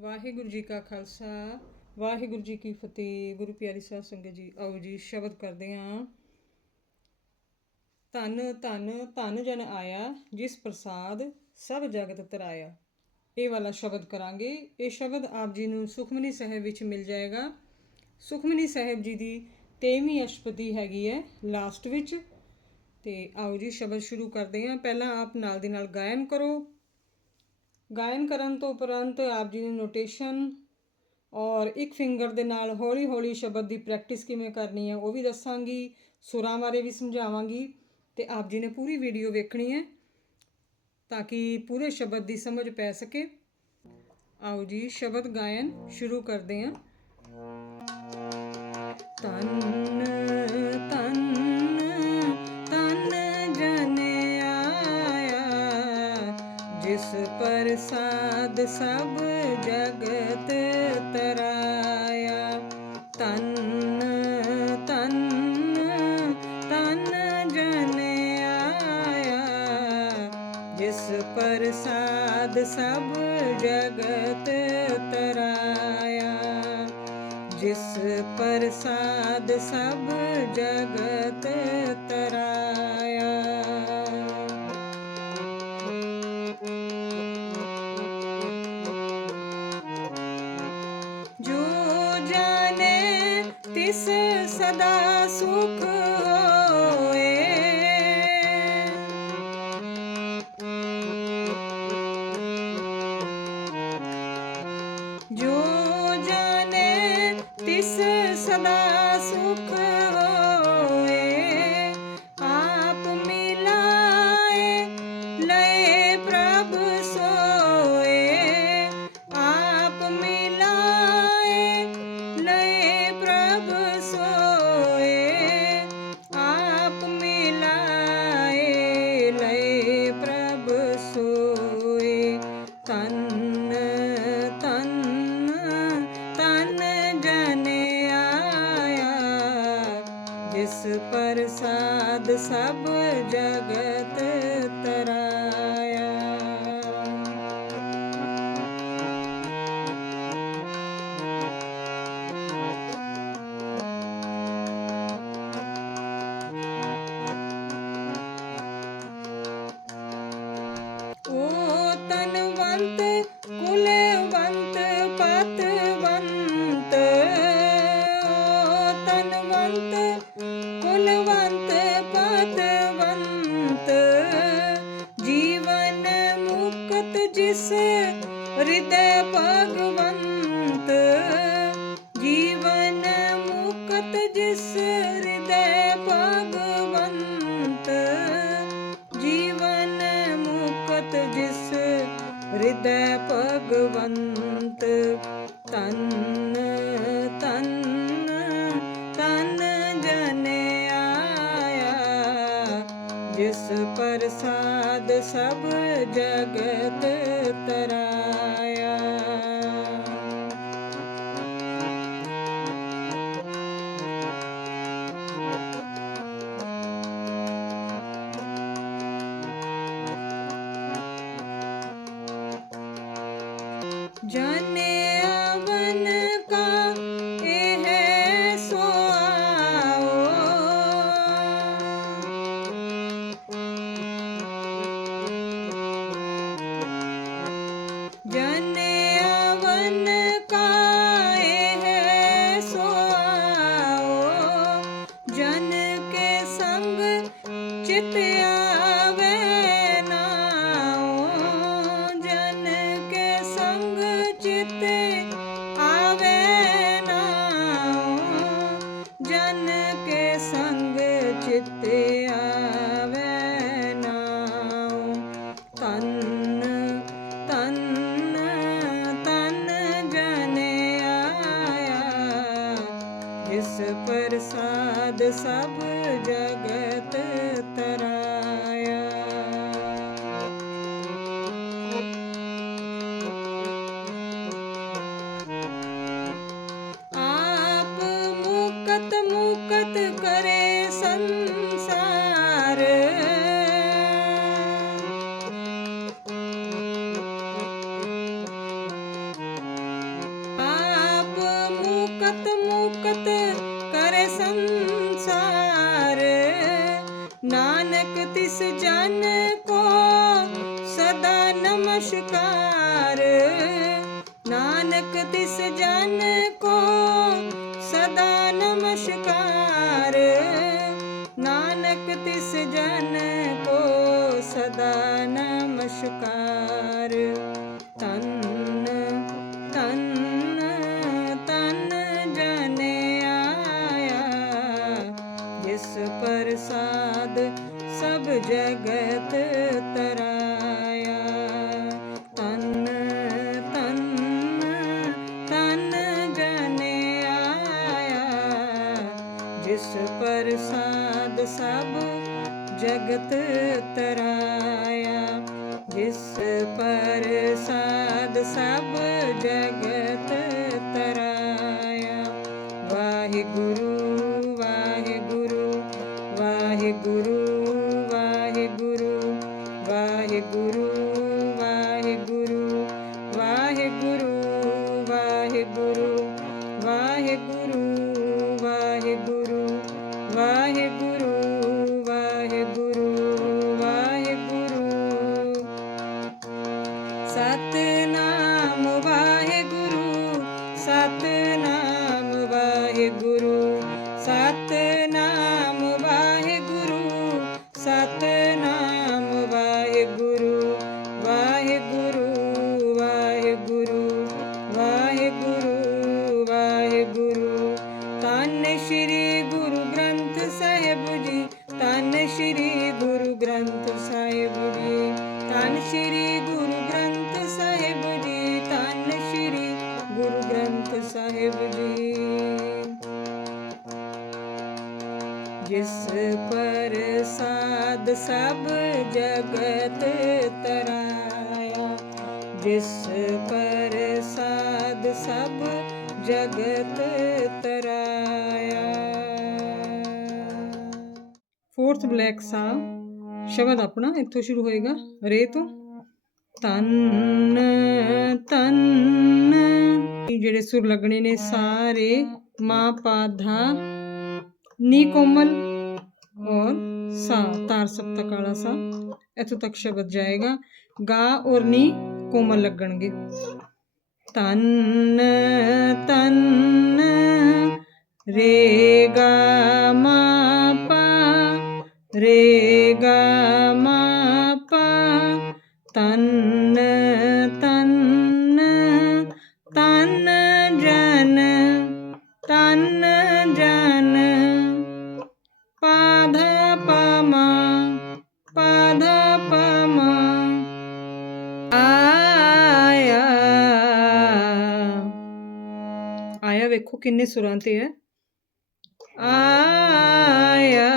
ਵਾਹਿਗੁਰੂ ਜੀ ਕਾ ਖਾਲਸਾ, ਵਾਹਿਗੁਰੂ ਜੀ ਕੀ ਫਤਿਹ। ਗੁਰੂ ਪਿਆਰੀ ਸਾਧ ਸੰਗਤ ਜੀ, ਆਓ ਜੀ, ਸ਼ਬਦ ਕਰਦੇ ਹਾਂ। ਧਨ ਧਨ ਧਨ ਜਨ ਆਇਆ, ਜਿਸ ਪ੍ਰਸਾਦ ਸਭ ਜਗਤ ਤਰਾਇਆ। ਇਹ ਵਾਲਾ ਸ਼ਬਦ ਕਰਾਂਗੇ। ਇਹ ਸ਼ਬਦ ਆਪ ਜੀ ਨੂੰ ਸੁਖਮਨੀ ਸਾਹਿਬ ਵਿੱਚ ਮਿਲ ਜਾਏਗਾ। ਸੁਖਮਨੀ ਸਾਹਿਬ ਜੀ ਦੀ 23ਵੀਂ ਅਸ਼ਪਦੀ ਹੈਗੀ ਹੈ, ਲਾਸਟ ਵਿੱਚ। ਤੇ ਆਓ ਜੀ, ਸ਼ਬਦ ਸ਼ੁਰੂ ਕਰਦੇ ਹਾਂ। ਪਹਿਲਾਂ ਆਪ ਨਾਲ ਦੀ ਨਾਲ ਗਾਇਨ ਕਰੋ। ਗਾਇਨ ਕਰਨ ਤੋਂ ਉਪਰੰਤ ਆਪ ਜੀ ਨੂੰ ਨੋਟੇਸ਼ਨ ਔਰ ਇੱਕ ਫਿੰਗਰ ਦੇ ਨਾਲ ਹੌਲੀ ਹੌਲੀ ਸ਼ਬਦ ਦੀ ਪ੍ਰੈਕਟਿਸ ਕਿਵੇਂ ਕਰਨੀ ਹੈ ਉਹ ਵੀ ਦੱਸਾਂਗੀ, ਸੁਰਾਂ ਬਾਰੇ ਵੀ ਸਮਝਾਵਾਂਗੀ ਤੇ ਆਪ ਜੀ ਨੇ ਪੂਰੀ ਵੀਡੀਓ ਵੇਖਣੀ ਹੈ ਤਾਂ ਕਿ ਪੂਰੇ ਸ਼ਬਦ ਦੀ ਸਮਝ ਪੈ ਸਕੇ। ਆਓ ਜੀ, ਸ਼ਬਦ ਗਾਇਨ ਸ਼ੁਰੂ ਕਰਦੇ ਹਾਂ। ਤਨ ਤਨ ਜਿਸ ਪ੍ਰਸਾਦ ਸਭ ਜਗਤ ਤਰਾਇਆ। ਤਨ ਤਨ ਤਨ ਜਨ ਆਇਆ। ਜਿਸ ਪ੍ਰਸਾਦ ਸਭ ਜਗਤ ਤਰਾਇਆ। ਜਿਸ ਪ੍ਰਸਾਦ ਸਭ ਜਗਤ ਤਿਸ ਸਦਾ ਸੁਖ ਸਾਧ ਸਭ ਜਗਤ ਤਰਾ। ਹਿਰਦੈ ਭਗਵੰਤ ਤਨ ਤਨ ਤਨ ਜਨ ਆਇਆ ਜਿਸ ਪ੍ਰਸਾਦ ਸਭ ਪ੍ਰਸਾਦ ਸਦਾ ਨਮਸਕਾਰ। ਨਾਨਕ ਤਿਸ ਜਨ ਕੋ ਸਦਾ ਨਮਸਕਾਰ। ਜਗਤ ਤਰਾਇਆ ਜਿਸ ਸਾਧ ਸਭ querido. ਜਿਸ ਪ੍ਰਸਾਦ ਸਭ ਜਗਤ ਤਰਾਇਆ, ਜਿਸ ਪ੍ਰਸਾਦ ਸਭ ਜਗਤ ਤਰਾਇਆ। ਫੋਰਥ ਬਲੈਕ ਸਾ ਸ਼ਬਦ ਆਪਣਾ ਇੱਥੋਂ ਸ਼ੁਰੂ ਹੋਏਗਾ, ਰੇ ਤੋਂ। ਤਨ ਤਨ ਜਿਹੜੇ ਸੁਰ ਲੱਗਣੇ ਨੇ ਸਾਰੇ ਮਾ ਪਾਧਾ ਨੀ ਕੋਮਲ और सा तार सप्ता काला सा इतों तक शब्द जाएगा गा और नी कोमल लगणगे तन तन रे गा ਵੇਖੋ ਕਿੰਨੇ ਸੁਰਾਂ ਤੇ ਹੈ ਆਇਆ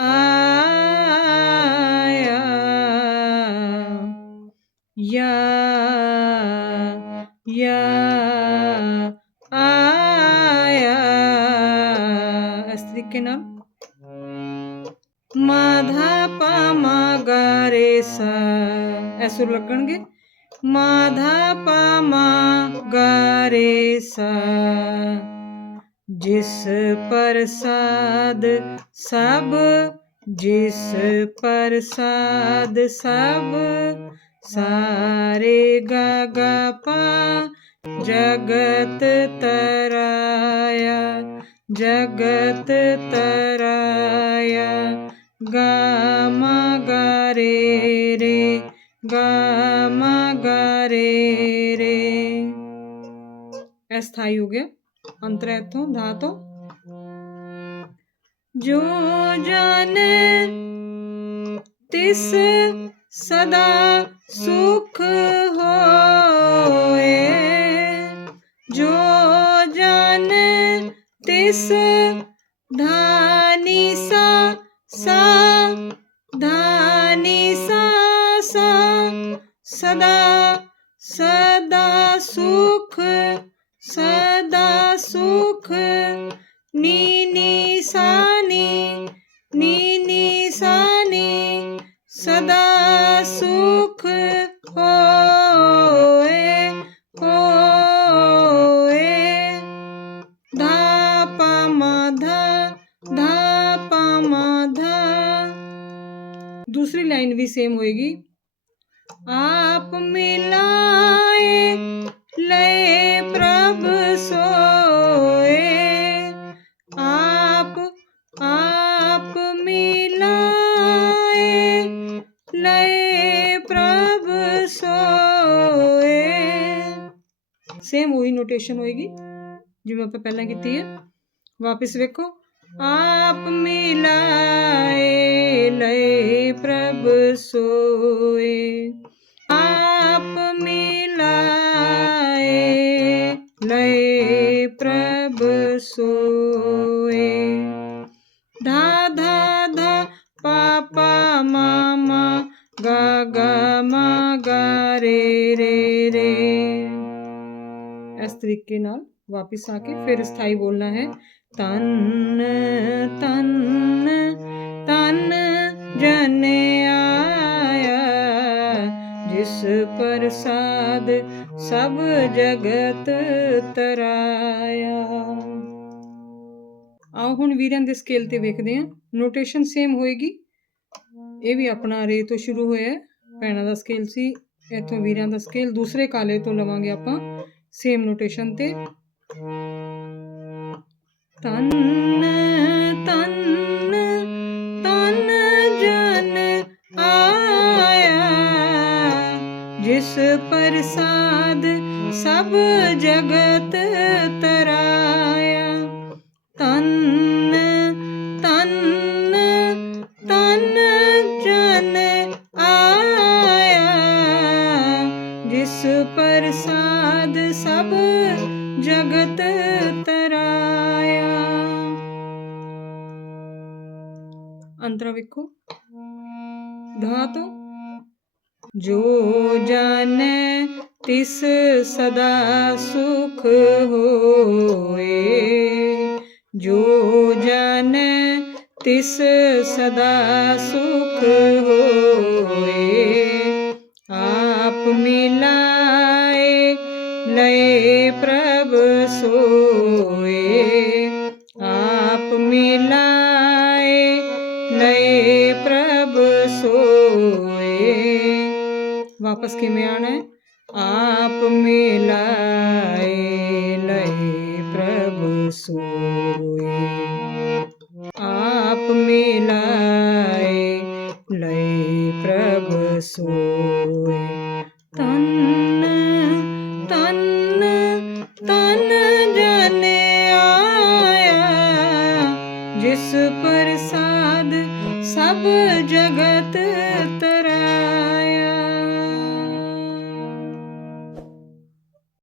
ਆਇਆ ਯਾ ਯਾ ਆਇਆ ਇਸ ਤਰੀਕੇ ਨਾਲ ਮਾਧਾ ਪਮਾ ਗਾਰੇ ਸਾ ਐਸੋ ਲੱਗਣਗੇ ਮਾਧਾ ਪਮਾ ਗਾਰੇ ਸਾ ਜਿਸ ਪ੍ਰਸਾਦ ਸਭ ਜਿਸ ਪ੍ਰਸਾਦ ਸਭ ਸਾਰੇ ਗਾ ਗਾ ਪਾ ਜਗਤ ਤਰਾਇਆ ਜਗਤ ਤਰਾਇਆ ਗਾ ਮਾ ਗਾ ਰੇ ਰੇ ਗਾ ਮਾ रे रे अस्थाई हो गया अंतर इतों धा तो जो जाने ਤਿਸ ਸਦਾ ਸੁਖ ਹੋ ਸਦਾ ਸੁਖ ਹੋਏ ਹੋਏ। ਧਾ ਪਾ ਧਾ ਧਾ ਦੂਸਰੀ ਲਾਈਨ ਵੀ ਸੇਮ ਹੋਏਗੀ। ਆਪ ਮੇ ਨੋਟੇਸ਼ਨ ਹੋਏਗੀ ਜਿਵੇਂ ਆਪਾਂ ਪਹਿਲਾਂ ਕੀਤੀ ਹੈ। ਵਾਪਿਸ ਵੇਖੋ। ਆਪ ਮਿਲਾਏ ਲਏ ਪ੍ਰਭ ਸੋਏ। ਤਰੀਕੇ ਨਾਲ ਵਾਪਿਸ ਆ ਕੇ ਫਿਰ ਸਥਾਈ ਬੋਲਣਾ ਹੈ। ਤਨ ਤਨ ਤਨ ਜਨ ਆਇਆ ਜਿਸ ਪ੍ਰਸਾਦ ਸਭ ਜਗਤ ਤਰਾਇਆ। ਆਓ ਹੁਣ ਵੀਰਾਂ ਦੇ ਸਕੇਲ ਤੇ ਵੇਖਦੇ ਹਾਂ। ਨੋਟੇਸ਼ਨ ਸੇਮ ਹੋਏਗੀ। ਇਹ ਵੀ ਆਪਣਾ ਰੇ ਤੋਂ ਸ਼ੁਰੂ ਹੋਇਆ ਹੈ। ਭੈਣਾਂ ਦਾ ਸਕੇਲ ਸੀ। ਇੱਥੋਂ ਵੀਰਾਂ ਦਾ ਸਕੇਲ ਦੂਸਰੇ ਕਾਲੇ ਤੋਂ ਲਵਾਂਗੇ ਆਪਾਂ। ਸੇਮ ਨੋਟੇਸ਼ਨ ਤੇ ਤਨ ਜਗਤ ਤਰਾਇਆ ਅੰਤਰਾ ਵੇਖੋ ਧਾ ਤੋਂ ਜੋ ਜਾਣੈ ਤਿਸ ਸਦਾ ਸੁਖ ਹੋਏ ਜੋ ਜਾਣੈ ਤਿਸ ਸਦਾ ਸੁਖ ਹੋਏ ਆਪ ਮਿਲਾਏ ਲਏ ਪ੍ਰਭ ਸੋਏ ਆਪ ਮਿਲਾਏ ਨਏ ਪ੍ਰਭ ਸੋਏ। ਵਾਪਸ ਕਿਵੇਂ ਆਣਾ ਆਪ ਮਿਲਾਏ।